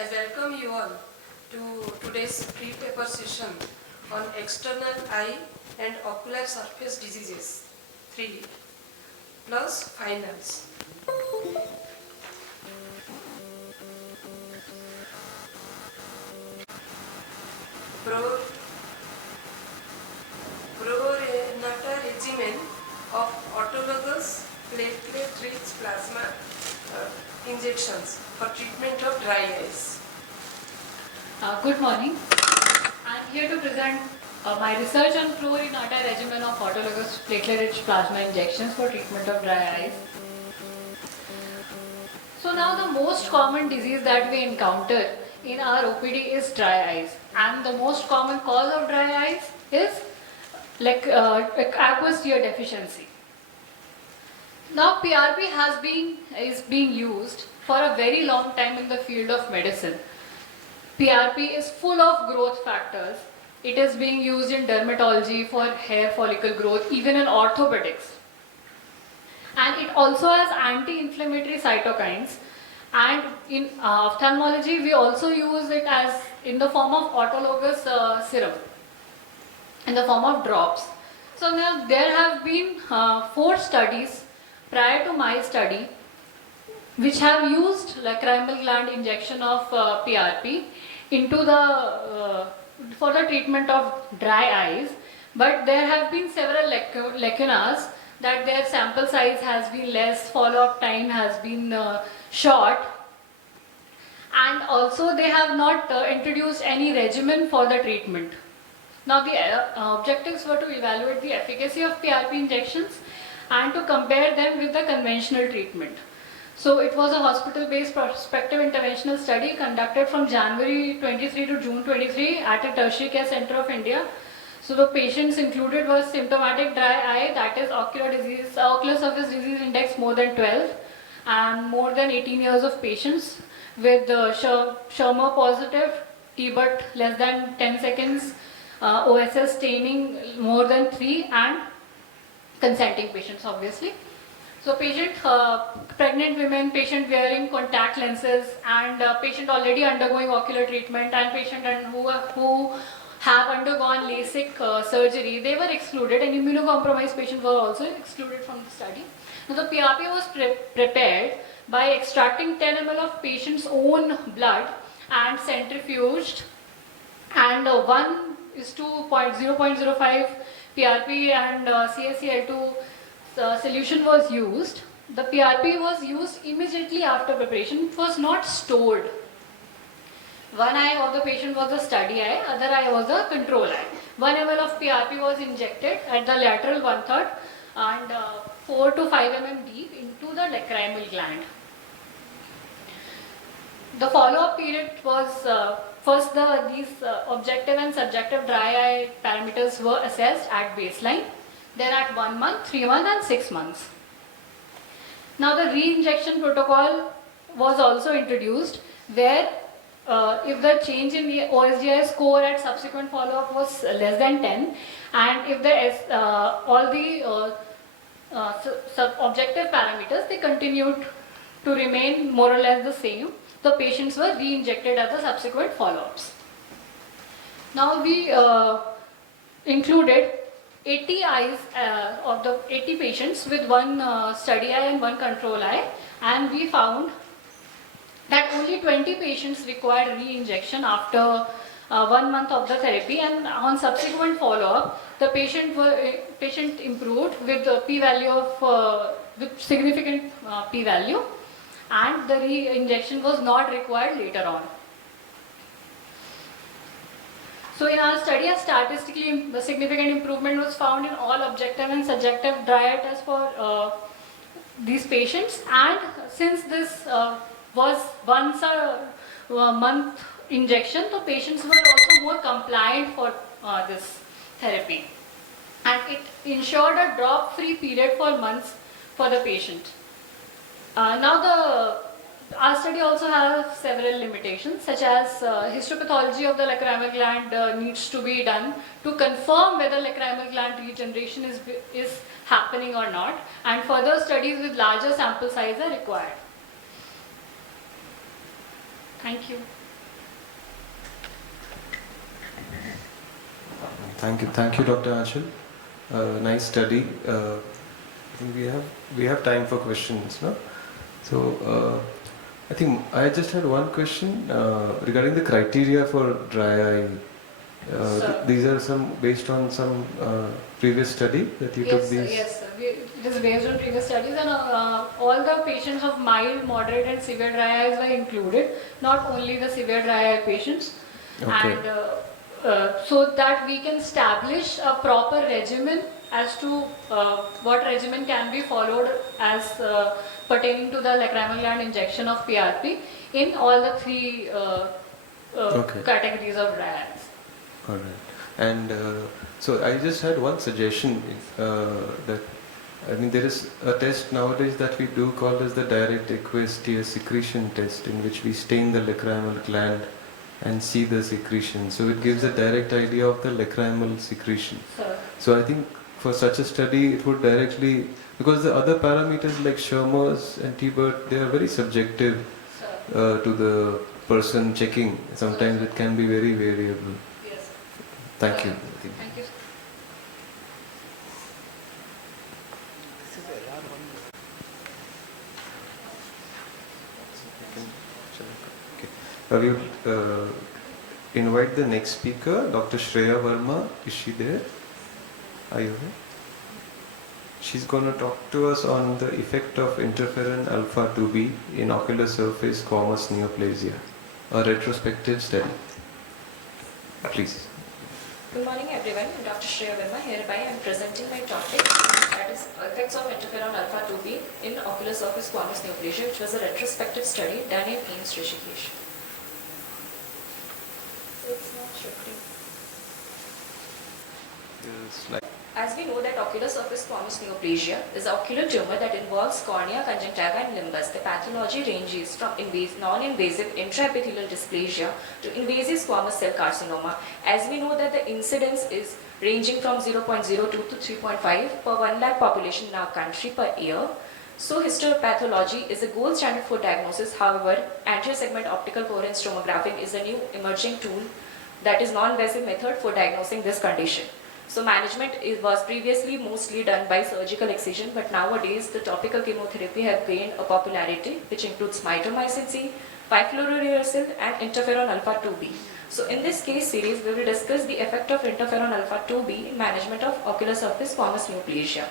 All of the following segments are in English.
I welcome you all to today's pre-paper session on external eye and ocular surface diseases 3 plus finals. Pro-renata regimen of autologous platelet-rich plasma injections for treatment of dry eyes. Good morning. I am here to present my research on pro-renata regimen of autologous platelet-rich plasma injections for treatment of dry eyes. So now the most common disease that we encounter in our OPD is dry eyes, and the most common cause of dry eyes is aqueous tear deficiency. Now PRP is being used for a very long time in the field of medicine. PRP is full of growth factors. It is being used in dermatology for hair follicle growth, even in orthopedics. And it also has anti-inflammatory cytokines. And in ophthalmology, we also use it as in the form of autologous serum, in the form of drops. So now there have been 4 studies prior to my study which have used lacrimal gland injection of PRP into for the treatment of dry eyes, but there have been several lacunas that their sample size has been less, follow-up time has been short, and also they have not introduced any regimen for the treatment. Now the objectives were to evaluate the efficacy of PRP injections and to compare them with the conventional treatment. So it was a hospital-based prospective interventional study conducted from January 23 to June 23 at a tertiary care center of India. So the patients included were symptomatic dry eye, that is ocular surface disease index more than 12, and more than 18 years of patients with Schirmer positive, T-but less than 10 seconds, OSS staining more than 3, and consenting patients obviously. So patient, pregnant women, patient wearing contact lenses, and patient already undergoing ocular treatment, and patient who have undergone LASIK surgery, they were excluded, and immunocompromised patients were also excluded from the study. Now the PRP was prepared by extracting 10 ml of patient's own blood and centrifuged, and 1:0.05 PRP and CaCl2 solution was used. The PRP was used immediately after preparation. It was not stored. One eye of the patient was a study eye, other eye was a control eye. 1 ml of PRP was injected at the lateral 1/3 and 4 to 5 mm deep into the lacrimal gland. The follow-up period was first these objective and subjective dry eye parameters were assessed at baseline, then at 1 month, 3 months and 6 months. Now the re-injection protocol was also introduced where if the change in the OSDI score at subsequent follow-up was less than 10, and if all the objective parameters, they continued to remain more or less the same, the patients were re-injected at the subsequent follow-ups. Now we included 80 eyes of the 80 patients with one study eye and one control eye, and we found that only 20 patients required re-injection after 1 month of the therapy, and on subsequent follow-up the patient improved with a p-value of with significant p-value, and the re-injection was not required later on. So in our study, a statistically significant improvement was found in all objective and subjective dry eye tests for these patients, and since this was once a month injection, the patients were also more compliant for this therapy, and it ensured a drop-free period for months for the patient. Now our study also has several limitations, such as histopathology of the lacrimal gland needs to be done to confirm whether lacrimal gland regeneration is happening or not, and further studies with larger sample size are required. Thank you. Thank you, Dr. Achal. Nice study. I think we have time for questions, no? So I think I just had one question regarding the criteria for dry eye. These are some based on some previous study that you took these. Yes, sir. It is based on previous studies, and all the patients of mild, moderate, and severe dry eyes were included, not only the severe dry eye patients. Okay. And so that we can establish a proper regimen as to what regimen can be followed as pertaining to the lacrimal gland injection of PRP in all the three Okay. categories of dry eyes. All right. And so I just had one suggestion that I mean there is a test nowadays that we do called as the direct aqueous tear secretion test, in which we stain the lacrimal gland and see the secretion. So it gives a direct idea of the lacrimal secretion. So I think for such a study it would directly, because the other parameters like Schirmer's and T-Bert, they are very subjective to the person checking. Sometimes it can be very variable. Yes. Thank you. Thank you. I will invite the next speaker, Dr. Shreya Verma. Is she there? Are you there? She's going to talk to us on the effect of interferon alpha 2b in ocular surface squamous neoplasia, a retrospective study. Please. Good morning everyone, I'm Dr. Shreya Verma. Hereby I am presenting my topic, that is effects of interferon alpha 2b in ocular surface squamous neoplasia, which was a retrospective study done in AIIMS Rishikesh. It's not shifting. As we know that ocular surface squamous neoplasia is an ocular tumor that involves cornea, conjunctiva and limbus. The pathology ranges from non-invasive intraepithelial dysplasia to invasive squamous cell carcinoma. As we know that the incidence is ranging from 0.02 to 3.5 per 1 lakh population in our country per year. So histopathology is a gold standard for diagnosis. However, anterior segment optical coherence tomography is a new emerging tool that is non-invasive method for diagnosing this condition. So management was previously mostly done by surgical excision, but nowadays the topical chemotherapy have gained a popularity, which includes mitomycin C, 5-fluorouracil and interferon alpha 2b. So in this case series, we will discuss the effect of interferon alpha 2b in management of ocular surface squamous neoplasia.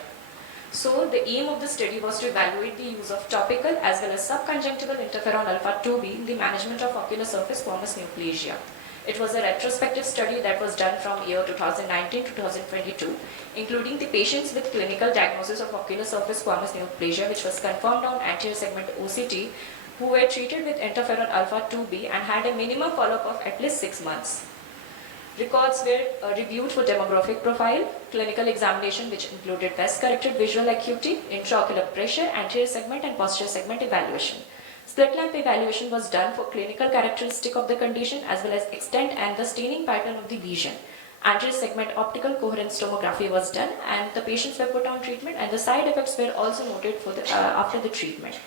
So the aim of the study was to evaluate the use of topical as well as subconjunctival interferon alpha 2b in the management of ocular surface squamous neoplasia. It was a retrospective study that was done from year 2019 to 2022, including the patients with clinical diagnosis of ocular surface squamous neoplasia, which was confirmed on anterior segment OCT, who were treated with interferon alpha 2b and had a minimum follow-up of at least 6 months. Records were reviewed for demographic profile, clinical examination which included best-corrected visual acuity, intraocular pressure, anterior segment and posterior segment evaluation. Slit lamp evaluation was done for clinical characteristic of the condition as well as extent and the staining pattern of the lesion. Anterior segment optical coherence tomography was done and the patients were put on treatment, and the side effects were also noted for after the treatment.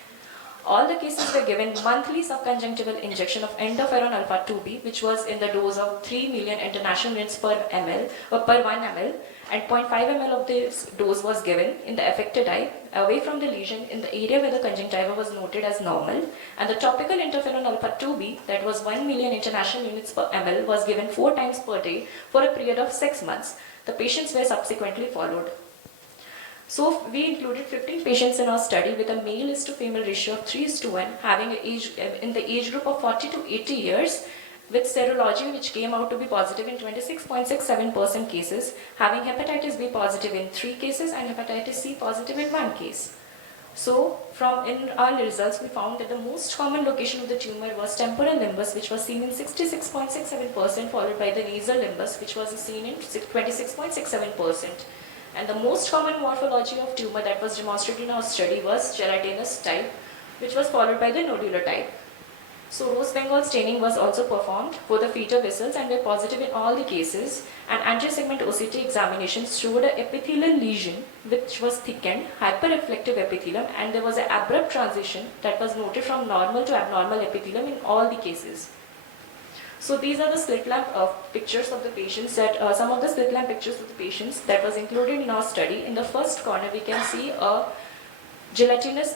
All the cases were given monthly subconjunctival injection of interferon alpha 2b, which was in the dose of 3 million international units per ml or per 1 ml, and 0.5 ml of this dose was given in the affected eye away from the lesion in the area where the conjunctiva was noted as normal, and the topical interferon alpha 2b, that was 1 million international units per ml, was given 4 times per day for a period of 6 months. The patients were subsequently followed. So we included 15 patients in our study with a male is to female ratio of 3:1, having an age in the age group of 40 to 80 years, with serology which came out to be positive in 26.67% cases, having hepatitis B positive in 3 cases and hepatitis C positive in 1 case. So in our results we found that the most common location of the tumor was temporal limbus, which was seen in 66.67%, followed by the nasal limbus, which was seen in 26.67%. And the most common morphology of tumor that was demonstrated in our study was gelatinous type, which was followed by the nodular type. So rose Bengal staining was also performed for the fetal vessels and were positive in all the cases, and anterior segment OCT examinations showed an epithelial lesion which was thickened, hyperreflective epithelium, and there was an abrupt transition that was noted from normal to abnormal epithelium in all the cases. So these are the slit lamp pictures of the patients that some of the slit lamp pictures of the patients that was included in our study. In the first corner, we can see a gelatinous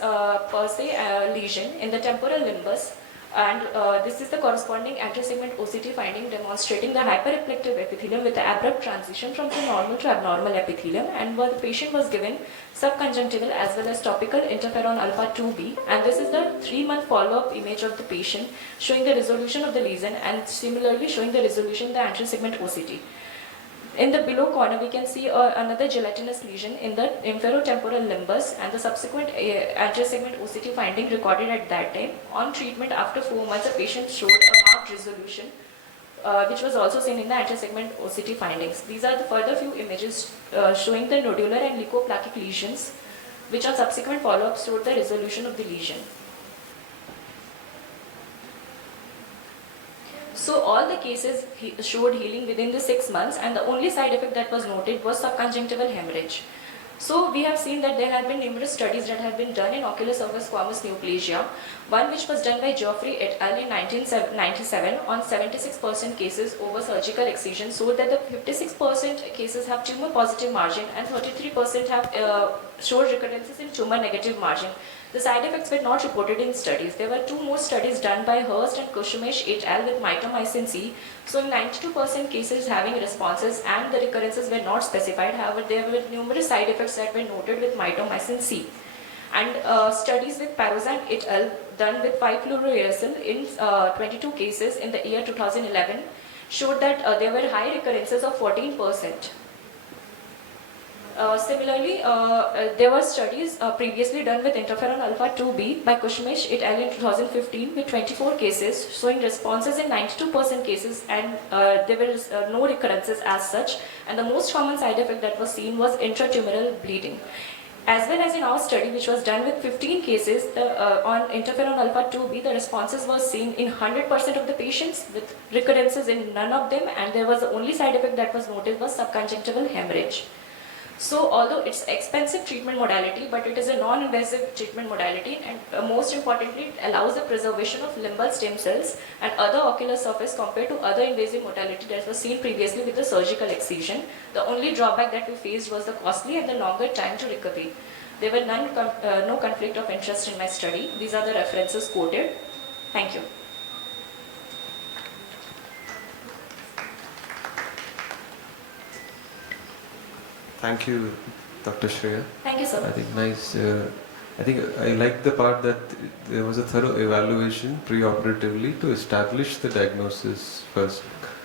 per se lesion in the temporal limbus, and this is the corresponding anterior-segment OCT finding demonstrating the hyperreflective epithelium with the abrupt transition from the normal to abnormal epithelium, and where the patient was given subconjunctival as well as topical interferon alpha 2b, and this is the 3-month follow-up image of the patient showing the resolution of the lesion and similarly showing the resolution of the anterior-segment OCT. In the below corner, we can see another gelatinous lesion in the inferotemporal limbus and the subsequent anterior segment OCT finding recorded at that time. On treatment after 4 months, the patient showed a marked resolution, which was also seen in the anterior segment OCT findings. These are the further few images showing the nodular and leukoplakic lesions, which on subsequent follow-up showed the resolution of the lesion. So all the cases showed healing within the 6 months, and the only side effect that was noted was subconjunctival hemorrhage. So we have seen that there have been numerous studies that have been done in ocular surface squamous neoplasia. One which was done by Geoffrey et al. In 1997 on 76% cases over surgical excision showed that the 56% cases have tumor positive margin and 33% have showed recurrences in tumor negative margin. The side effects were not reported in studies. There were 2 more studies done by Hurst and Kushumesh et al. With mitomycin C. So in 92% cases having responses and the recurrences were not specified. However, there were numerous side effects that were noted with mitomycin C. And studies with Parozan et al. Done with 5-fluorouracil in 22 cases in the year 2011 showed that there were high recurrences of 14%. Similarly, there were studies previously done with interferon alpha 2b by Kushumesh et al. In 2015 with 24 cases showing responses in 92% cases, and there were no recurrences as such, and the most common side effect that was seen was intratumoral bleeding. As well as in our study, which was done with 15 cases on interferon alpha 2b, the responses were seen in 100% of the patients with recurrences in none of them, and there was the only side effect that was noted was subconjunctival hemorrhage. So although it's expensive treatment modality, but it is a non-invasive treatment modality, and most importantly, it allows the preservation of limbal stem cells and other ocular surface compared to other invasive modality that was seen previously with the surgical excision. The only drawback that we faced was the costly and the longer time to recovery. There were no conflict of interest in my study. These are the references quoted. Thank you. Thank you, Dr. Shreya. Thank you, sir. I think nice. I think I like the part that there was a thorough evaluation pre-operatively to establish the diagnosis first,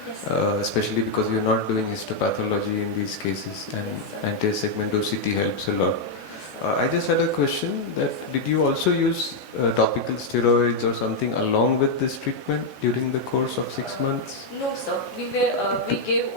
Yes. Especially because we are not doing histopathology in these cases, and anterior segment OCT helps a lot. I just had a question that did you also use topical steroids or something along with this treatment during the course of 6 months? No, sir. We gave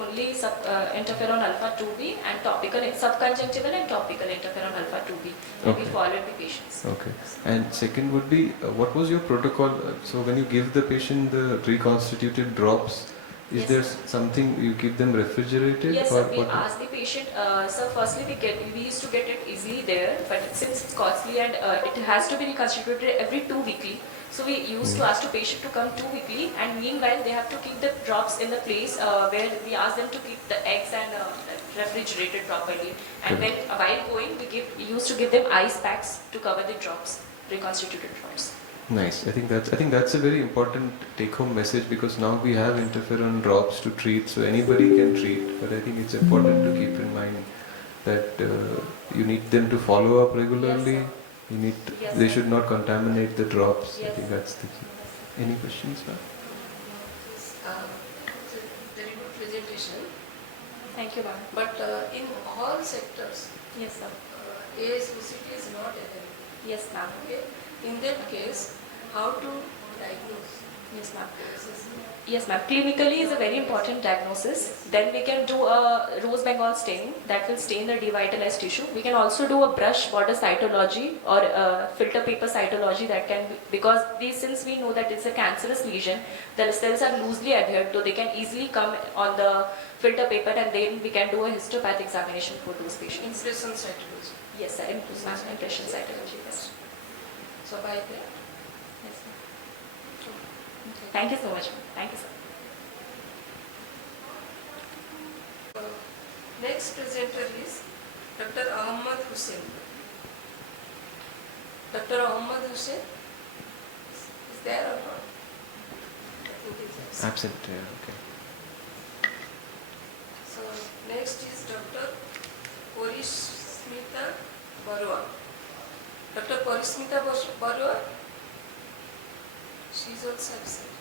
only interferon alpha 2b and topical subconjunctival and topical interferon alpha 2b. And we followed the patients. Okay. And second would be, what was your protocol? So when you give the patient the reconstituted drops, is Yes, there sir. something you keep them refrigerated? Yes, or sir. We what? asked the patient. So firstly, we used to get it easily there, but since it's costly and it has to be reconstituted every 2 weekly, so we used to ask the patient to come 2 weekly, and meanwhile they have to keep the drops in the place where we ask them to keep the eggs and refrigerated properly. And then while going, we used to give them ice packs to cover the drops, reconstituted drops. Nice. I think that's a very important take-home message, because now we have interferon drops to treat, so anybody can treat. But I think it's important to keep in mind that you need them to follow up regularly. Yes, You need Yes, they sir. should not contaminate the drops. I Yes. think that's the key. Any questions, ma'am? Very good presentation. Thank you, ma'am. But in all sectors, Yes, sir. AIOCMT is not available. Yes, ma'am. Okay. In that case, how to diagnose? Yes, ma'am. AIOCMT? Yes, ma'am. Clinically is a very important diagnosis. Then we can do a rose Bengal staining that will stain the devitalized tissue. We can also do a brush border cytology or a filter paper cytology that can, because since we know that it's a cancerous lesion, the cells are loosely adhered, so they can easily come on the filter paper, and then we can do a histopath examination for those patients. Impression cytology. Yes, sir. Impression cytology. Yes. So by that, Yes, ma'am. Thank you so much, ma'am. Thank you, sir. Next presenter is Dr. Ahmad Hussain. Dr. Ahmad Hussain is there or not? I think he is absent. Absent, yeah, okay. So next is Dr. Parismita Barua. Dr. Parismita Barua, she is also absent.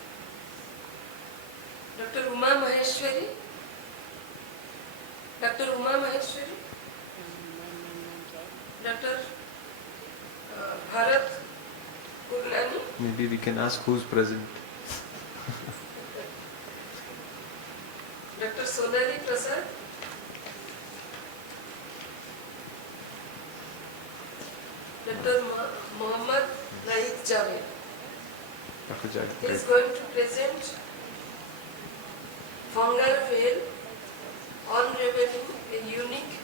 Dr. Uma Maheshwari. Dr. Uma Maheshwari. Dr. Bharat Gurnani. Maybe we can ask who's present. Dr. Sonali Prasad. Dr. Mohammad Naik Javed. Dr. Jagd, He is great. going to present fungal veil unraveling a unique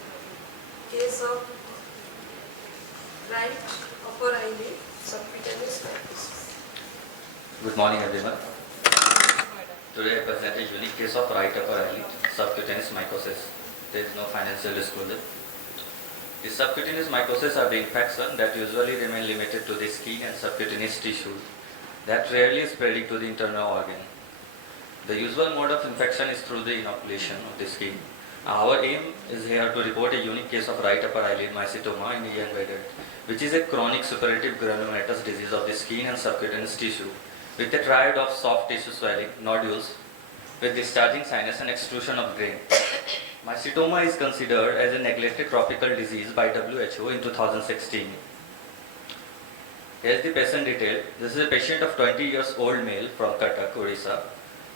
case of right upper eyelid subcutaneous mycosis. Good morning, everyone. Today I present a unique case of right upper eyelid subcutaneous mycosis. There is no financial disclosure. The subcutaneous mycosis are the infection that usually remain limited to the skin and subcutaneous tissue that rarely spreading to the internal organ. The usual mode of infection is through the inoculation of the skin. Our aim is here to report a unique case of right upper eyelid mycetoma in a young adult, which is a chronic suppurative granulomatous disease of the skin and subcutaneous tissue with a triad of soft tissue swelling, nodules, with discharging sinus and extrusion of grain. Mycetoma is considered as a neglected tropical disease by WHO in 2016. Here is the patient detail. This is a patient of 20 years old male from Cuttack, Odisha,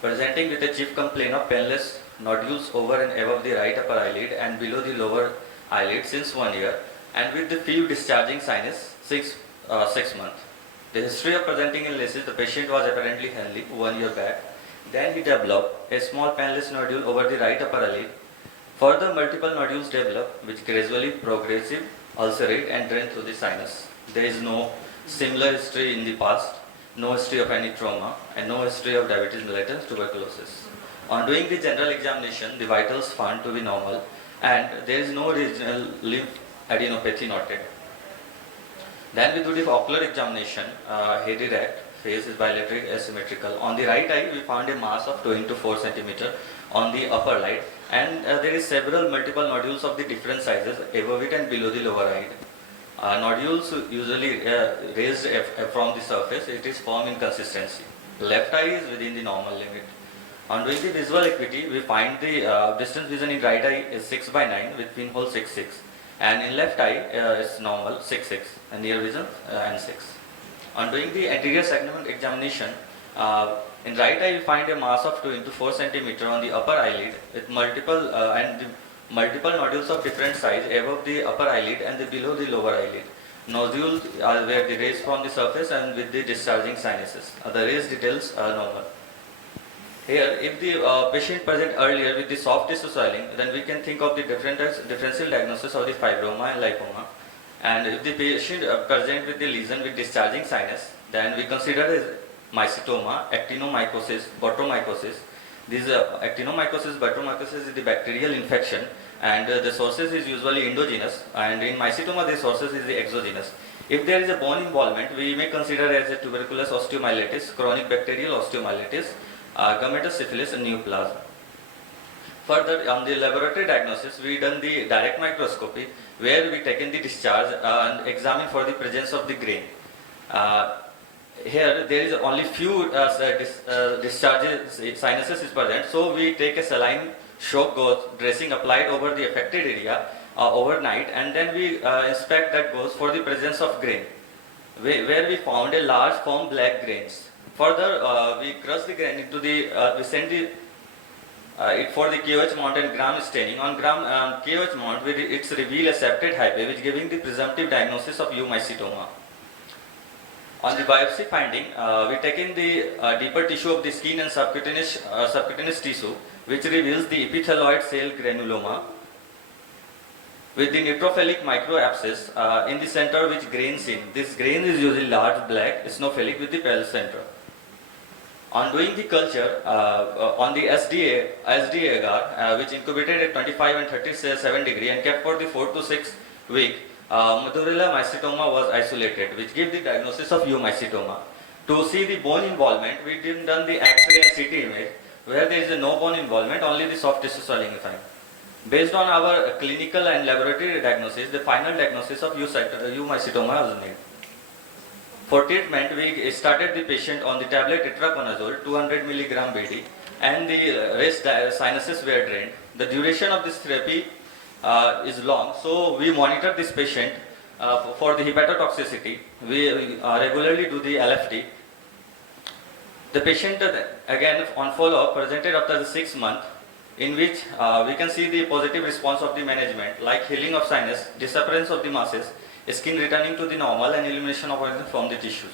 presenting with a chief complaint of painless nodules over and above the right upper eyelid and below the lower eyelid since 1 year, and with the few discharging sinus 6 months. The history of presenting illnesses: the patient was apparently healthy 1 year back. Then he developed a small painless nodule over the right upper eyelid. Further, multiple nodules develop, which gradually progressive, ulcerate and drain through the sinus. There is no similar history in the past, no history of any trauma, and no history of diabetes mellitus, tuberculosis. On doing the general examination, the vitals found to be normal, and there is no regional lymph adenopathy noted. Then we do the ocular examination. Head erect, face is bilaterally asymmetrical. On the right eye, we found a mass of 2 into 4 centimeter on the upper lid, and there is multiple nodules of the different sizes above it and below the lower eye. Nodules usually raised from the surface. It is firm in consistency. Left eye is within the normal limit. On doing the visual acuity, we find the distance vision in right eye is 6 by 9 with pinhole 6.6, and in left eye is normal 6.6, and near vision and 6. On doing the anterior segment examination, in right eye we find a mass of 2 into 4 centimeter on the upper eyelid with multiple nodules of different size above the upper eyelid and below the lower eyelid. Nodules are where they raise from the surface and with the discharging sinuses. The raised details are normal. Here, if the patient present earlier with the soft tissue swelling, then we can think of the differential diagnosis of the fibroma and lipoma. And if the patient present with the lesion with discharging sinus, then we consider as mycetoma, actinomycosis, botromycosis. This actinomycosis, botromycosis is the bacterial infection, and the sources is usually endogenous, and in mycetoma the sources is the exogenous. If there is a bone involvement, we may consider as a tuberculous osteomyelitis, chronic bacterial osteomyelitis, gummatous syphilis and neoplasm. Further, on the laboratory diagnosis, we done the direct microscopy where we taken the discharge and examine for the presence of the grain. Here there is only few discharges, sinuses is present, so we take a saline shock gauze dressing applied over the affected area overnight, and then we inspect that gauze for the presence of grain, where we found a large firm black grains. Further, we crush the grain into the, we send the it for the KOH mount and gram staining. On KOH mount, it's reveal a septate hyphae, which giving the presumptive diagnosis of mycetoma. On the biopsy finding, we taken the deeper tissue of the skin and subcutaneous tissue, which reveals the epithelioid cell granuloma with the neutrophilic microabscess in the center, which grains in. This grain is usually large, black, snowflake with the pale center. On doing the culture on the SDA agar, which incubated at 25 and 37 degree and kept for the 4 to 6 week, Madurella mycetoma was isolated, which gave the diagnosis of mycetoma. To see the bone involvement, we didn't done the X-ray and CT image, where there is no bone involvement, only the soft tissue solidifying. Based on our clinical and laboratory diagnosis, the final diagnosis of mycetoma was made. For treatment, we started the patient on the tablet itraconazole 200 mg BD, and the rest sinuses were drained. The duration of this therapy is long, so we monitor this patient for the hepatotoxicity. We regularly do the LFT. The patient again on follow-up presented after the 6 months, in which we can see the positive response of the management, like healing of sinus, disappearance of the masses, skin returning to the normal, and elimination of oil from the tissues.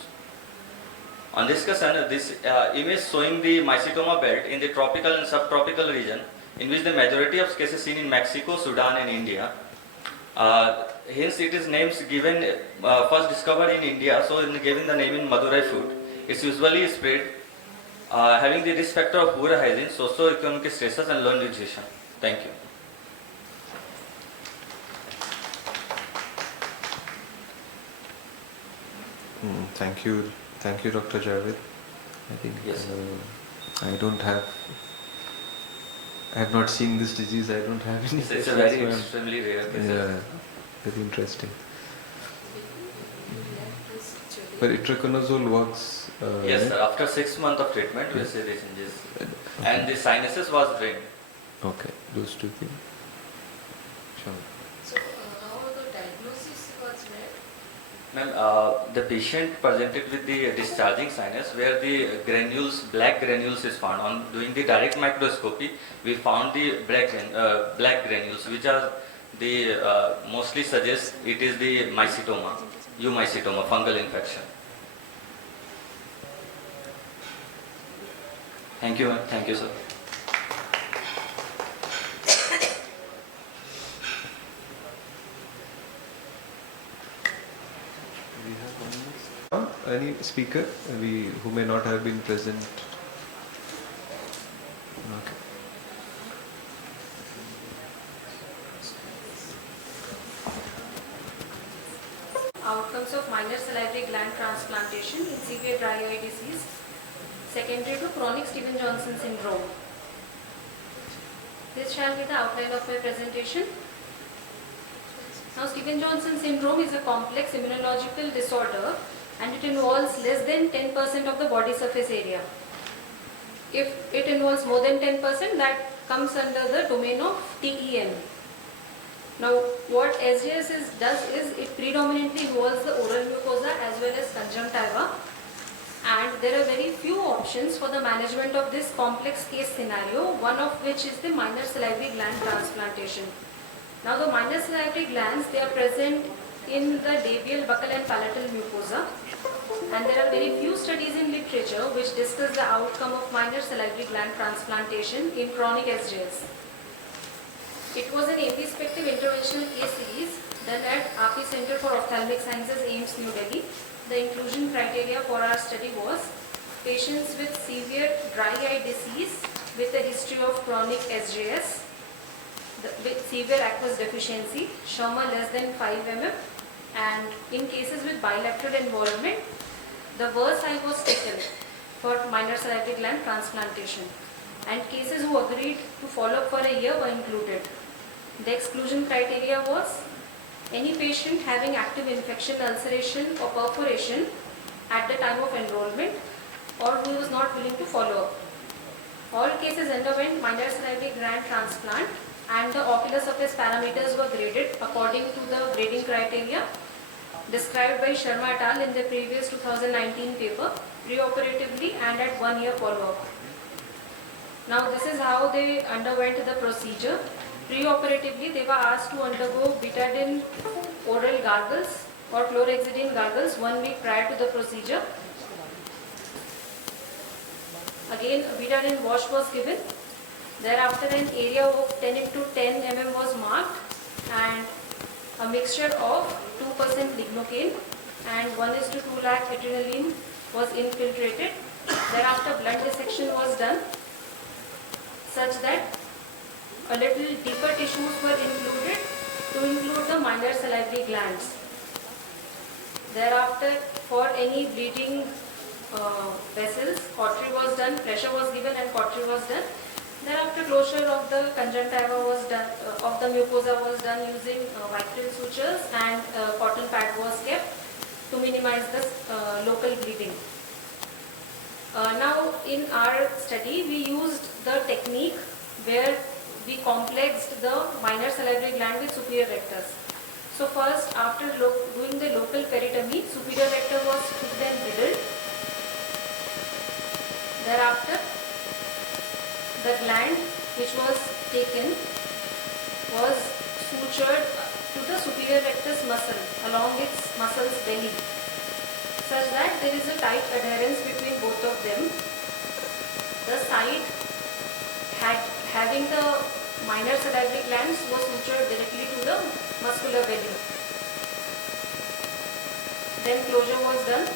On discussion, this image showing the mycetoma belt in the tropical and subtropical region, in which the majority of cases seen in Mexico, Sudan and India. Hence it is names given, first discovered in India, so given the name in Madurai fruit. It's usually spread having the risk factor of poor hygiene, socio-economic stresses and low nutrition. Thank you. Thank you, Dr. Javed. I think Yes. I have not seen this disease. I don't have any. It's a very extremely rare case. Yeah, very interesting. But itraconazole works. Yes, right? sir. After 6 months of treatment, we see the changes, and the sinuses was drained. Okay, those two things. Sure. So how the diagnosis was made? Ma'am, the patient presented with the discharging sinus where the granules, black granules is found. On doing the direct microscopy, we found the black granules, which are the mostly suggest it is the mycetoma, mycetoma, fungal infection. Thank you, ma'am. Thank you, sir. We have one more. Any speaker who may not have been present? Okay. Outcomes of minor salivary gland transplantation in severe dry eye disease secondary to chronic Stevens-Johnson syndrome. This shall be the outline of my presentation. Now, Stevens-Johnson syndrome is a complex immunological disorder and it involves less than 10% of the body surface area. If it involves more than 10%, that comes under the domain of TEN. Now, what SJS does is it predominantly involves the oral mucosa as well as conjunctiva, and there are very few options for the management of this complex case scenario, one of which is the minor salivary gland transplantation. Now, the minor salivary glands, they are present in the labial, buccal and palatal mucosa, and there are very few studies in literature which discuss the outcome of minor salivary gland transplantation in chronic SJS. It was an AP-spective interventional case series done at AP Center for Ophthalmic Sciences, AIIMS, New Delhi. The inclusion criteria for our study was patients with severe dry eye disease with a history of chronic SJS, with severe aqueous deficiency, Schirmer less than 5 mm, and in cases with bilateral involvement, the worst eye was taken for minor salivary gland transplantation, and cases who agreed to follow up for a year were included. The exclusion criteria was any patient having active infection, ulceration or perforation at the time of enrollment or who was not willing to follow up. All cases underwent minor salivary gland transplant and the ocular surface parameters were graded according to the grading criteria described by Sharma et al. In the previous 2019 paper, preoperatively and at 1 year follow-up. Now this is how they underwent the procedure. Preoperatively, they were asked to undergo betadine oral gargles or chlorhexidine gargles 1 week prior to the procedure. Again, a betadine wash was given. Thereafter, an area of 10 into 10 mm was marked and a mixture of 2% lignocaine and 1:2 lakh adrenaline was infiltrated Thereafter, blunt dissection was done such that a little deeper tissues were included to include the minor salivary glands. Thereafter, for any bleeding vessels, cautery was done, pressure was given and cautery was done. Thereafter, closure of the conjunctiva was done, of the mucosa was done using mitral sutures, and cotton pad was kept to minimize the local bleeding. Now, in our study, we used the technique where we complexed the minor salivary gland with superior rectus. So first, after doing the local peritomy, superior rectum was fixed and riddled. Thereafter, the gland which was taken was sutured to the superior rectus muscle along its muscle's belly, such that there is a tight adherence between both of them. The side having the minor salivary glands was sutured directly to the muscular belly. Then closure was done.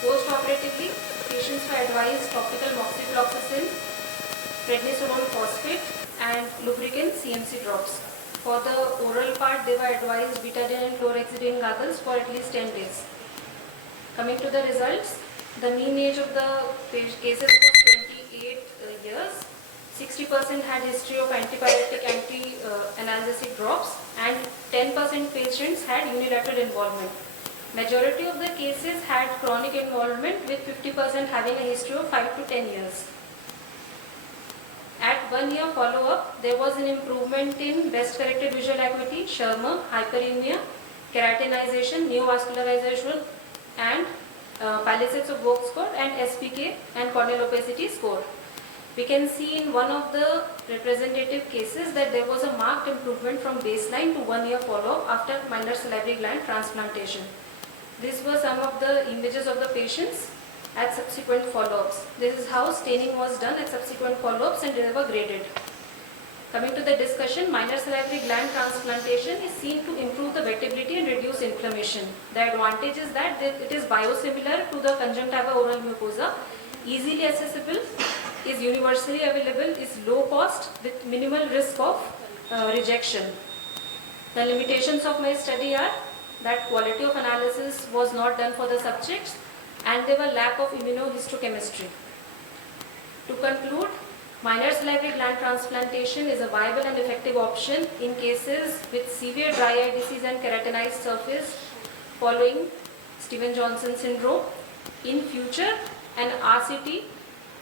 Post-operatively, patients were advised topical moxifloxacin, prednisolone phosphate and lubricant CMC drops. For the oral part, they were advised betadine and chlorhexidine gargles for at least 10 days. Coming to the results, the mean age of the cases was 28 years. 60% had history of antipyretic, anti-analgesic drops, and 10% patients had unilateral involvement. Majority of the cases had chronic involvement, with 50% having a history of 5 to 10 years. At 1 year follow-up, there was an improvement in best-corrected visual acuity, Schirmer, hyperemia, keratinization, neovascularization, and palisades of Vogt score, and SPK and corneal opacity score. We can see in one of the representative cases that there was a marked improvement from baseline to 1 year follow-up after minor salivary gland transplantation. These were some of the images of the patients at subsequent follow-ups. This is how staining was done at subsequent follow-ups, and they were graded. Coming to the discussion, minor salivary gland transplantation is seen to improve the wettability and reduce inflammation. The advantage is that it is biosimilar to the conjunctiva oral mucosa, easily accessible, is universally available, is low cost with minimal risk of rejection. The limitations of my study are that quality of analysis was not done for the subjects, and there were lack of immunohistochemistry. To conclude, minor salivary gland transplantation is a viable and effective option in cases with severe dry eye disease and keratinized surface following Stevens-Johnson syndrome. In future, an RCT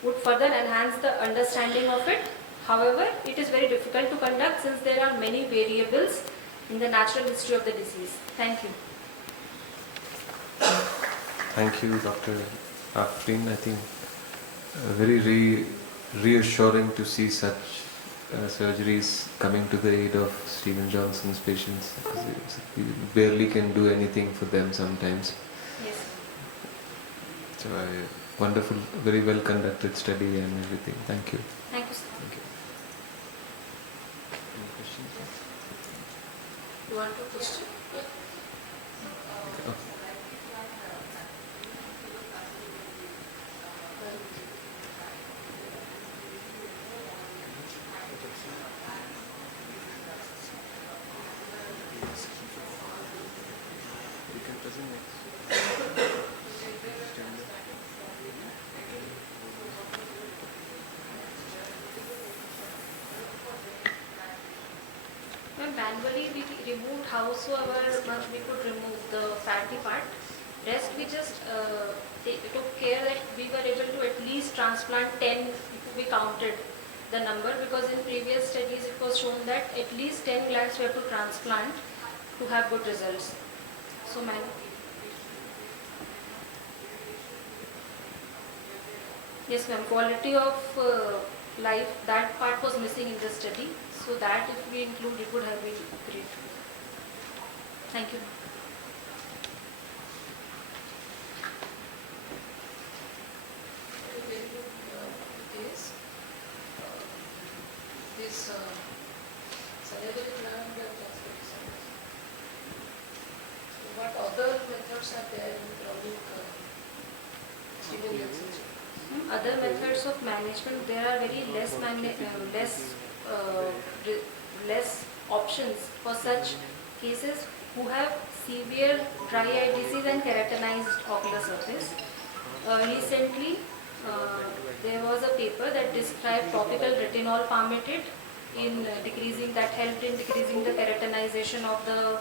would further enhance the understanding of it. However, it is very difficult to conduct since there are many variables in the natural history of the disease. Thank you. Thank you, Dr. Afreen. I think very reassuring to see such surgeries coming to the aid of Stevens-Johnson's patients, because we barely can do anything for them sometimes. Yes. So, wonderful, very well conducted study and everything. Thank you. Thank you, sir. Thank you. Any questions? You want to question? Oh. You can present next. Manually we removed howsoever much we could remove the fatty part. Rest we just took care that we were able to at least transplant 10 if we counted the number, because in previous studies it was shown that at least 10 glands we have to transplant to have good results. So yes ma'am, quality of life, that part was missing in the study. So that if we include, it would have been great. Thank you. Very good case. This salivary gland transplantation. So what other methods are there in other methods of management, there are very less options for such cases who have severe dry eye disease and keratinized ocular surface. Recently, there was a paper that described topical retinol palmitate in that helped in decreasing the keratinization of the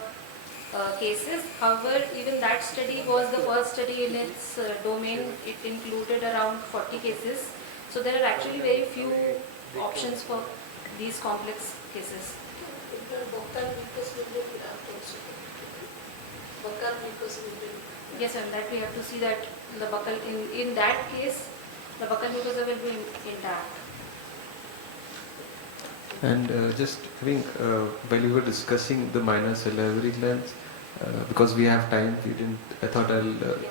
cases. However, even that study was the first study in its domain. It included around 40 cases. So there are actually very few options for these complex cases. Yes, and that we have to see that the buccal, in that case, the buccal mucosa will be intact. And just I think while you were discussing the minor salivary glands, because we have time, I thought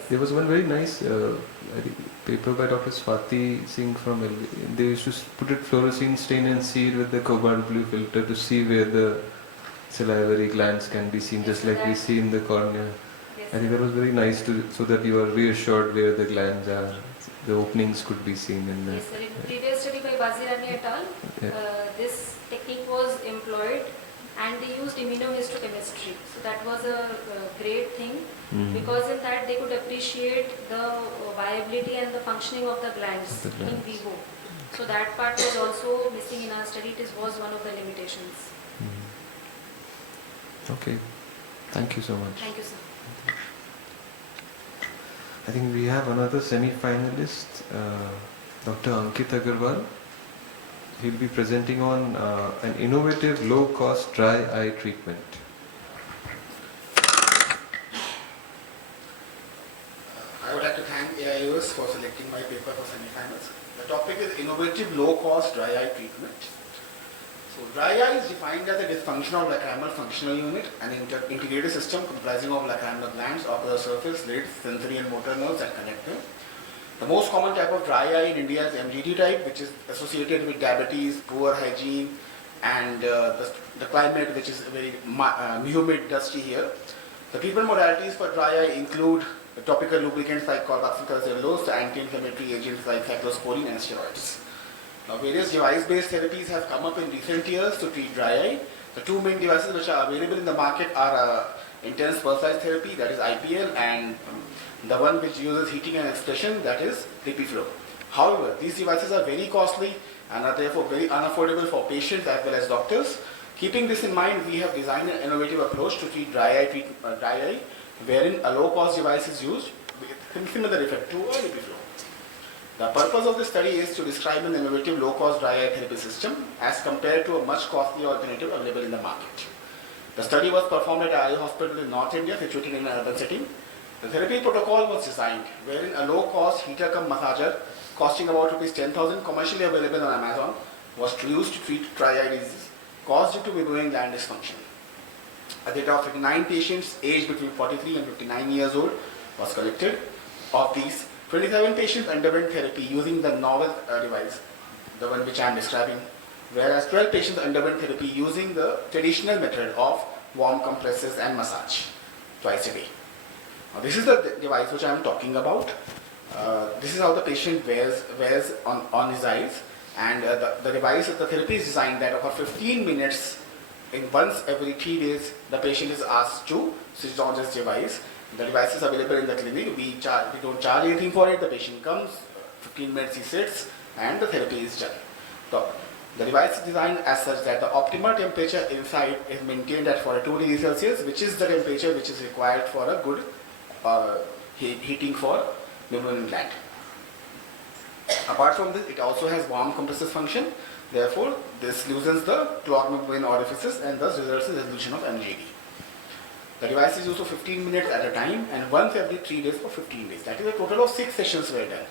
there was one very nice I think paper by Dr. Swati Singh from They used to put it fluorescein stain and see it with the cobalt blue filter to see where the salivary glands can be seen, just like we see in the cornea. Yes. I think that was very nice so that you are reassured where the glands are. The openings could be seen in Yes, sir. In previous study by Bazirani et al., this technique was employed and they used immunohistochemistry. So that was a great thing because in that they could appreciate the viability and the functioning of the glands in vivo. So that part was also missing in our study. It was one of the limitations. Okay, thank you so much. Thank you, sir. I think we have another semi-finalist, Dr. Ankit Agarwal. He'll be presenting on an innovative low-cost dry eye treatment. I would like to thank AIOS for selecting my paper for semi-finals. The topic is innovative low-cost dry eye treatment. So dry eye is defined as a dysfunction of lacrimal functional unit, an integrated system comprising of lacrimal glands, ocular surface, lids, sensory and motor nerves and connective. The most common type of dry eye in India is MGD type, which is associated with diabetes, poor hygiene and the climate, which is very humid, dusty here. The treatment modalities for dry eye include topical lubricants like carboxylic cellulose, anti-inflammatory agents like cyclosporine and steroids. Now, various device-based therapies have come up in recent years to treat dry eye. The two main devices which are available in the market are intense pulsed therapy, that is IPL, and the one which uses heating and expression, that is LipiFlow. However, these devices are very costly and are therefore very unaffordable for patients as well as doctors. Keeping this in mind, we have designed an innovative approach to treat dry eye, wherein a low-cost device is used with similar effect to LipiFlow. The purpose of this study is to describe an innovative low-cost dry eye therapy system as compared to a much costlier alternative available in the market. The study was performed at Eye Hospital in North India, situated in an urban setting. The therapy protocol was designed wherein a low-cost heater-cum-massager costing about Rs 10,000, commercially available on Amazon, was used to treat dry eye disease caused due to vibrant gland dysfunction. A data of 59 patients aged between 43 and 59 years old was collected. Of these, 27 patients underwent therapy using the novel device, the one which I am describing, whereas 12 patients underwent therapy using the traditional method of warm compresses and massage twice a day. Now, this is the device which I am talking about. This is how the patient wears on his eyes, and the device, the therapy is designed that for 15 minutes, in once every 3 days, the patient is asked to switch on this device. The device is available in the clinic. We don't charge anything for it. The patient comes, 15 minutes he sits, and the therapy is done. So, the device is designed as such that the optimal temperature inside is maintained at 42 degrees Celsius, which is the temperature which is required for a good heating for membrane gland. Apart from this, it also has warm compresses function. Therefore, this loosens the clogged membrane orifices and thus results in resolution of MGD. The device is used for 15 minutes at a time and once every 3 days for 15 days. That is a total of 6 sessions were done.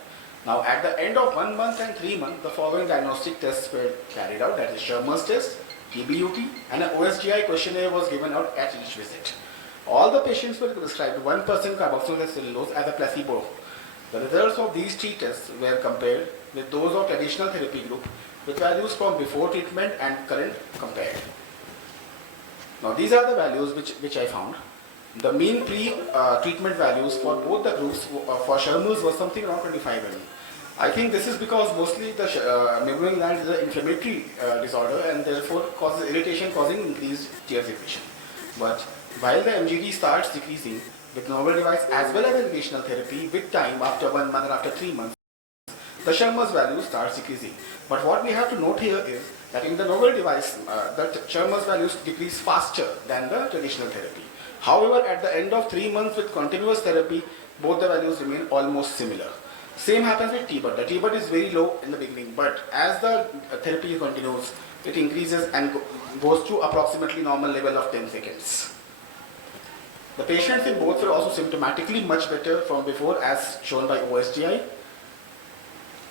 Now, at the end of 1 month and 3 months, the following diagnostic tests were carried out, that is Sherman's test, TBUT, and an OSGI questionnaire was given out at each visit. All the patients were prescribed 1% carboxylic cellulose as a placebo. The results of these 3 tests were compared with those of traditional therapy group with values from before treatment and current compared. Now, these are the values which I found. The mean pre-treatment values for both the groups for Sherman's was something around 25 mm. I think this is because mostly the neighboring gland is an inflammatory disorder and therefore causes irritation, causing increased tear secretion. But while the MGD starts decreasing with novel device as well as additional therapy, with time after 1 month and after 3 months, the Shermer's value starts decreasing. But what we have to note here is that in the novel device, the Shermer's values decrease faster than the traditional therapy. However, at the end of 3 months with continuous therapy, both the values remain almost similar. Same happens with T-bud. The T-bud is very low in the beginning, but as the therapy continues, it increases and goes to approximately normal level of 10 seconds. The patients in both were also symptomatically much better from before as shown by OSGI.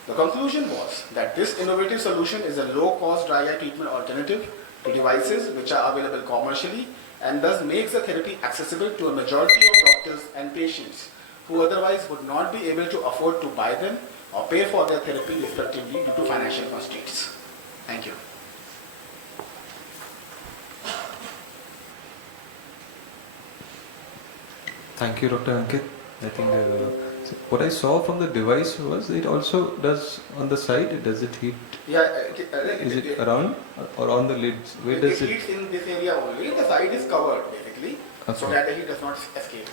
The conclusion was that this innovative solution is a low-cost dry eye treatment alternative to devices which are available commercially and thus makes the therapy accessible to a majority of doctors and patients who otherwise would not be able to afford to buy them or pay for their therapy respectively due to financial constraints. Thank you. Thank you, Dr. Ankit. I think so what I saw from the device was it also does on the side. Does it heat? Yeah, Is it around or on the lids? Where does it it? heats in this area only. The side is covered basically, so Okay. that the heat does not escape.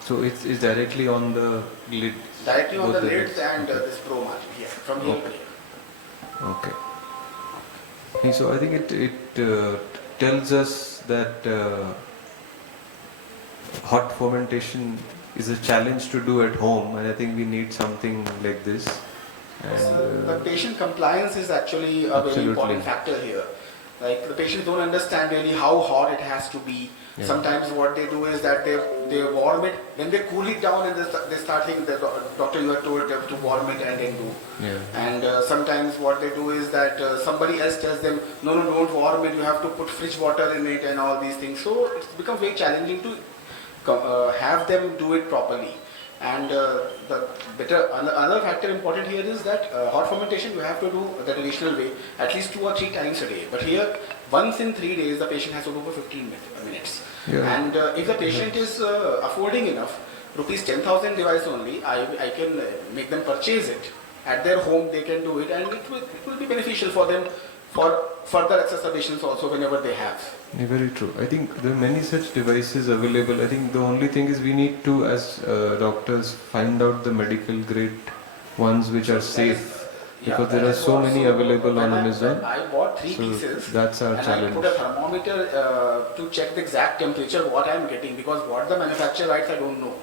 So it's directly on the lid. Directly on Both the the lids lids. and Okay. this pro margin here, from here to here. Okay. Okay, so I think it tells us that hot fermentation is a challenge to do at home, and I think we need something like this. And So the patient compliance is actually a very Absolutely. important factor here. Like the patients don't understand really how hot it has to be. Yeah. Sometimes what they do is that they warm it, then they cool it down and they start thinking that doctor you are told them to warm it and then do. yeah. And sometimes what they do is that somebody else tells them, no, don't warm it, you have to put fridge water in it and all these things. So it's become very challenging to have them do it properly. And the better another factor important here is that hot fermentation you have to do the traditional way at least 2 or 3 times a day. But here once in 3 days the patient has to do for 15 minutes. Yeah. And if the patient is affording enough, rupees 10,000 device only, I can make them purchase it at their home. They can do it, and it will be beneficial for them for further exacerbations also whenever they have. Yeah, very true. I think there are many such devices available. I think the only thing is we need to, as doctors, find out the medical grade ones which are safe. Because there are so many available on Amazon. I bought 3 So pieces. that's our and challenge. I put a thermometer to check the exact temperature what I am getting, because what the manufacturer writes I don't know.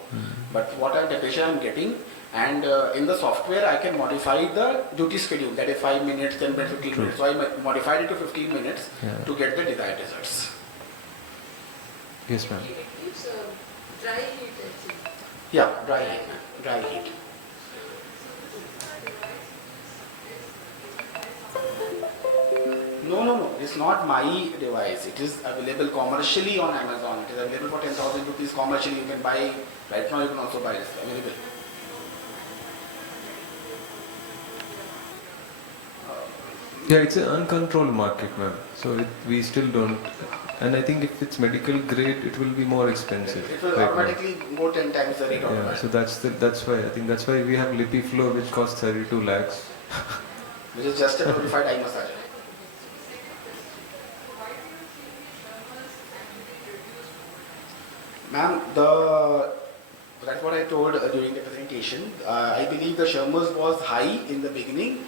But what temperature I am getting, and in the software I can modify the duty schedule, that is 5 minutes, 10 minutes, 15 True. minutes. So I modified it to 15 minutes Yeah. to get the desired results. Yes, ma'am. It gives dry heat actually. Yeah, dry heat. Dry heat. No. It's not my device. It is available commercially on Amazon. It is available for 10,000 rupees commercially. You can buy right now. You can also buy it. It's available. Yeah, it's an uncontrolled market, ma'am. So we still don't. And I think if it's medical grade, it will be more expensive. It will right now. automatically go 10 times the rate of Yeah, demand, so that's why I think that's why we have LipiFlow, which costs 32 lakhs. which is just a glorified eye massager. Ma'am, that's what I told during the presentation. I believe the Shermer's was high in the beginning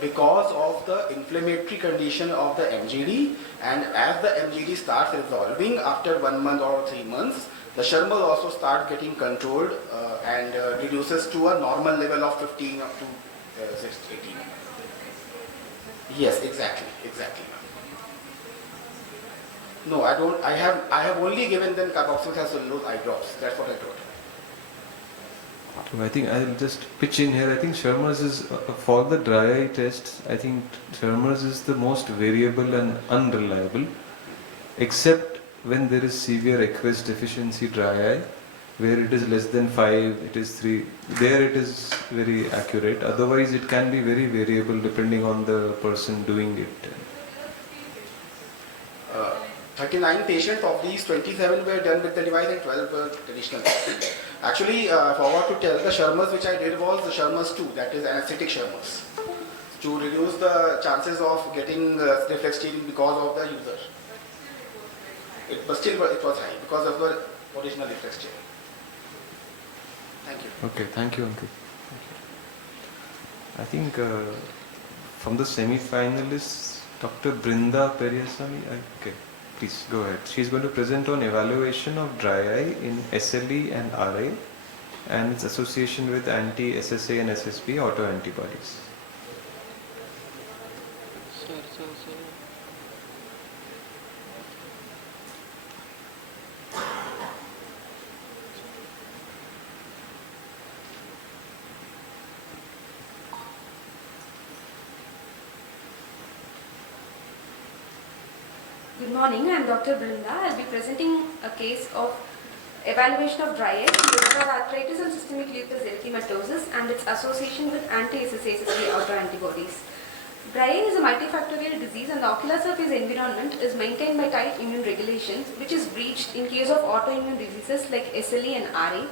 because of the inflammatory condition of the MGD, and as the MGD starts resolving after 1 month or 3 months, the Shermer's also start getting controlled and reduces to a normal level of 15 up to 18. Yes, exactly. No, I don't. I have only given them carboxylic cellulose eye drops. That's what I told. So I think I'll just pitch in here. I think Shermer's is for the dry eye tests. I think Shermer's is the most variable and unreliable, except when there is severe aqueous deficiency dry eye, where it is less than 5, it is 3. There it is very accurate. Otherwise, it can be very variable depending on the person doing it. 39 patients of these 27 were done with the device and 12 were traditional. Actually, I forgot to tell, the Shermers which I did was the Shermers 2, that is anesthetic Shermers, to reduce the chances of getting reflex steering because of the user. But still it was high because of the original reflex steering. Thank you. Okay, thank you, Ankit. I think from the semi-finalists, Dr. Brinda Periasamy. Okay, please go ahead. She's going to present on evaluation of dry eye in SLE and RA and its association with anti-SSA and SSB autoantibodies. Good morning, I am Dr. Brinda. I will be presenting a case of evaluation of dry eye, rheumatoid arthritis and systemic lupus erythematosus and its association with anti-SSA-SSB autoantibodies. Dry eye is a multifactorial disease and the ocular surface environment is maintained by tight immune regulations which is breached in case of autoimmune diseases like SLE and RA.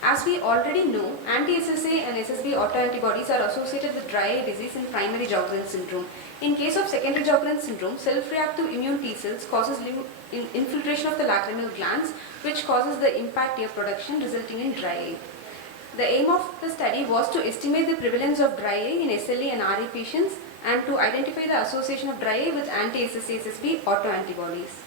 As we already know, anti-SSA and SSB autoantibodies are associated with dry eye disease in primary Sjogren's syndrome. In case of secondary Sjogren's syndrome, self-reactive immune T cells causes infiltration of the lacrimal glands, which causes the impact tear production resulting in dry eye. The aim of the study was to estimate the prevalence of dry eye in SLE and RA patients and to identify the association of dry eye with anti-SSA-SSB autoantibodies.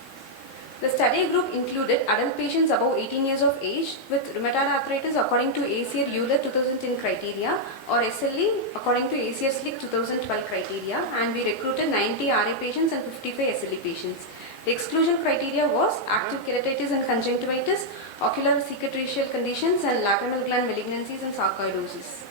The study group included adult patients above 18 years of age with rheumatoid arthritis according to ACR-Euler 2010 criteria or SLE according to ACR-SLIC 2012 criteria, and we recruited 90 RA patients and 55 SLE patients. The exclusion criteria was active keratitis and conjunctivitis, ocular cicatricial conditions and lacrimal gland malignancies and sarcoidosis.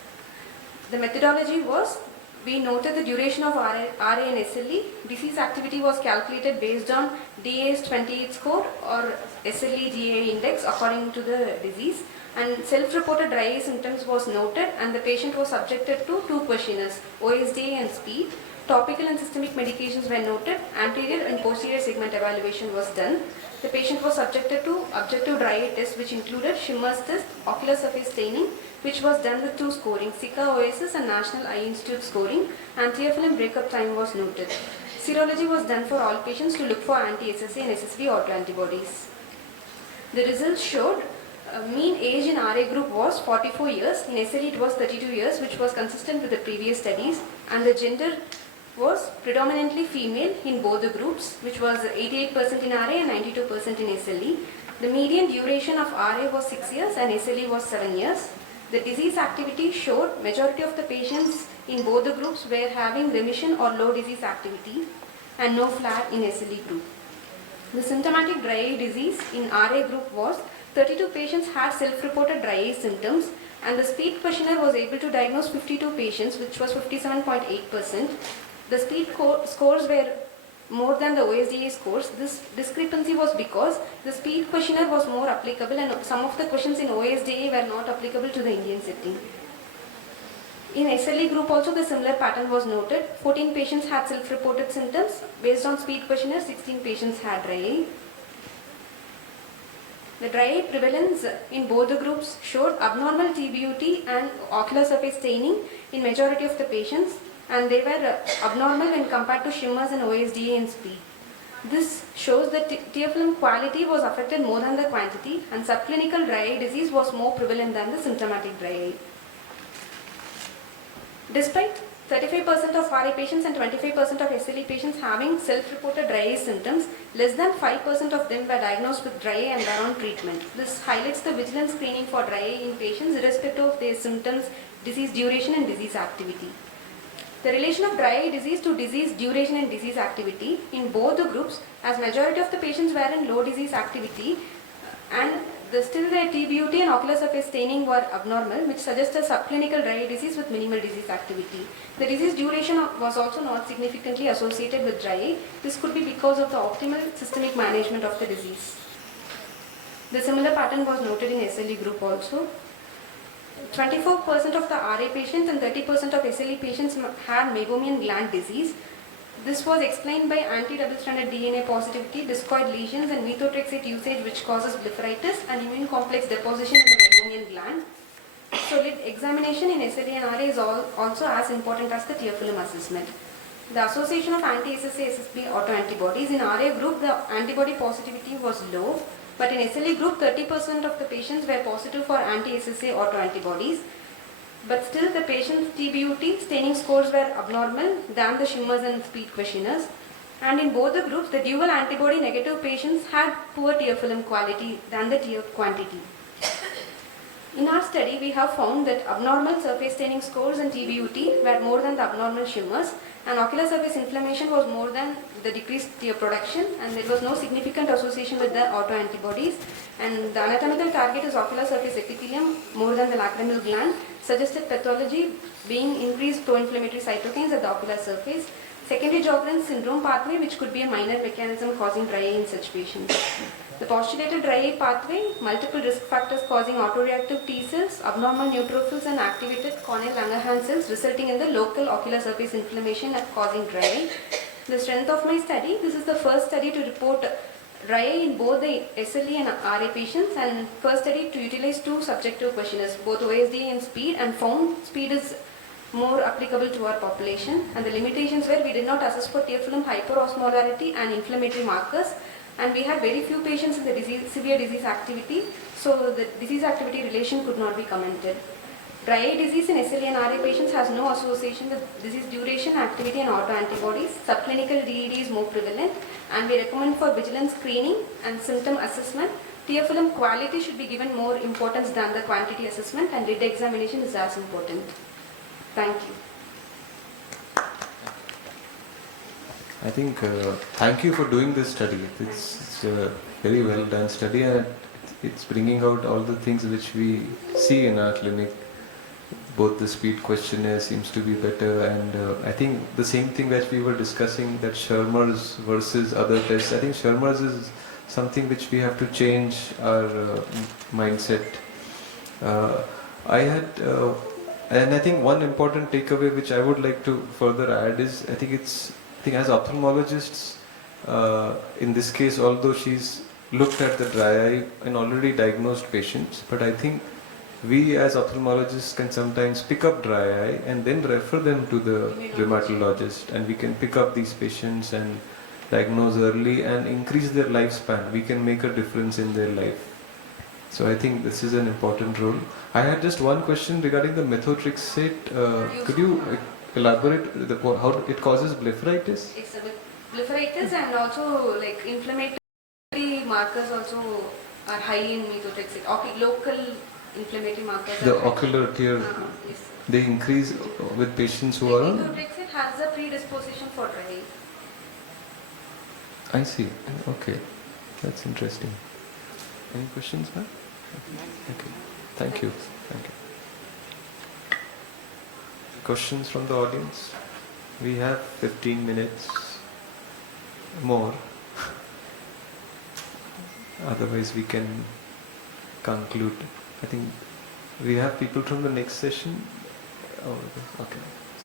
The methodology was, we noted the duration of RA and SLE. Disease activity was calculated based on DAS 28 score or SLE GA index according to the disease, and self-reported dry eye symptoms was noted and the patient was subjected to two questionnaires, OSDA and SPEED. Topical and systemic medications were noted. Anterior and posterior segment evaluation was done. The patient was subjected to objective dry eye test which included Schimmer's test, ocular surface staining, which was done with two scoring, SICA OSS and National Eye Institute scoring, and tear film breakup time was noted. Serology was done for all patients to look for anti-SSA and SSB autoantibodies. The results showed mean age in RA group was 44 years, in SLE it was 32 years, which was consistent with the previous studies, and the gender was predominantly female in both the groups, which was 88% in RA and 92% in SLE. The median duration of RA was 6 years and SLE was 7 years. The disease activity showed majority of the patients in both the groups were having remission or low disease activity and no flare in SLE group. The symptomatic dry eye disease in RA group was 32 patients had self-reported dry eye symptoms, and the SPEED questionnaire was able to diagnose 52 patients, which was 57.8%. The SPEED scores were more than the OSDA scores. This discrepancy was because the SPEED questionnaire was more applicable and some of the questions in OSDA were not applicable to the Indian setting. In SLE group also the similar pattern was noted. 14 patients had self-reported symptoms. Based on SPEED questionnaire, 16 patients had dry eye. The dry eye prevalence in both the groups showed abnormal TBUT and ocular surface staining in majority of the patients, and they were abnormal when compared to Schimmer's and OSDA and SPEED. This shows that tear film quality was affected more than the quantity, and subclinical dry eye disease was more prevalent than the symptomatic dry eye. Despite 35% of RA patients and 25% of SLE patients having self-reported dry eye symptoms, less than 5% of them were diagnosed with dry eye and were on treatment. This highlights the vigilant screening for dry eye in patients irrespective of their symptoms, disease duration and disease activity. The relation of dry eye disease to disease duration and disease activity in both the groups, as majority of the patients were in low disease activity and still their TBUT and ocular surface staining were abnormal, which suggests a subclinical dry eye disease with minimal disease activity. The disease duration was also not significantly associated with dry eye. This could be because of the optimal systemic management of the disease. The similar pattern was noted in SLE group also. 24% of the RA patients and 30% of SLE patients had meibomian gland disease. This was explained by anti-double-stranded DNA positivity, discoid lesions and methotrexate usage which causes blepharitis and immune complex deposition in the meibomian gland. So lid examination in SLE and RA is also as important as the tear film assessment. The association of anti-SSA-SSB autoantibodies in RA group, the antibody positivity was low, but in SLE group 30% of the patients were positive for anti-SSA autoantibodies. But still the patient's TBUT staining scores were abnormal than the Schimmer's and speed questionnaires. And in both the groups, the dual antibody negative patients had poor tear film quality than the tear quantity. In our study, we have found that abnormal surface staining scores and TBUT were more than the abnormal Schimmer's, and ocular surface inflammation was more than the decreased tear production, and there was no significant association with the autoantibodies. And the anatomical target is ocular surface epithelium more than the lacrimal gland, suggested pathology being increased pro-inflammatory cytokines at the ocular surface. Secondary Sjogren's syndrome pathway, which could be a minor mechanism causing dry eye in such patients. The postulated dry eye pathway, multiple risk factors causing autoreactive T cells, abnormal neutrophils and activated corneal Langerhans cells resulting in the local ocular surface inflammation and causing dry eye. The strength of my study, this is the first study to report dry eye in both the SLE and RA patients, and first study to utilize two subjective questionnaires, both OSDA and speed, and found speed is more applicable to our population. And the limitations were we did not assess for tear film hyperosmolarity and inflammatory markers, and we had very few patients in the severe disease activity, so the disease activity relation could not be commented. Dry eye disease in SLE and RA patients has no association with disease duration, activity and autoantibodies. Subclinical DED is more prevalent, and we recommend for vigilant screening and symptom assessment. Tear film quality should be given more importance than the quantity assessment, and lid examination is as important. Thank you. I think, thank you for doing this study. It's a very well done study, and it's bringing out all the things which we see in our clinic. Both the speed questionnaire seems to be better, and I think the same thing that we were discussing, that Schirmer's versus other tests, I think Schirmer's is something which we have to change our mindset. And I think one important takeaway which I would like to further add is, I think as ophthalmologists, in this case, although she's looked at the dry eye in already diagnosed patients, but I think we as ophthalmologists can sometimes pick up dry eye and then refer them to the rheumatologist, and we can pick up these patients and diagnose early and increase their lifespan. We can make a difference in their life. So I think this is an important role. I had just one question regarding the methotrexate. Could you elaborate how it causes blepharitis? It's a blepharitis, and also like inflammatory markers also are high in methotrexate. Local inflammatory markers. The ocular tear, yes, they increase with patients who are on? Methotrexate has a predisposition for dry eye. I see. Okay, that's interesting. Any questions, ma'am? Okay. Thank you. Thank you. Questions from the audience? We have 15 minutes more. Otherwise, we can conclude. I think we have people from the next session. Oh, okay.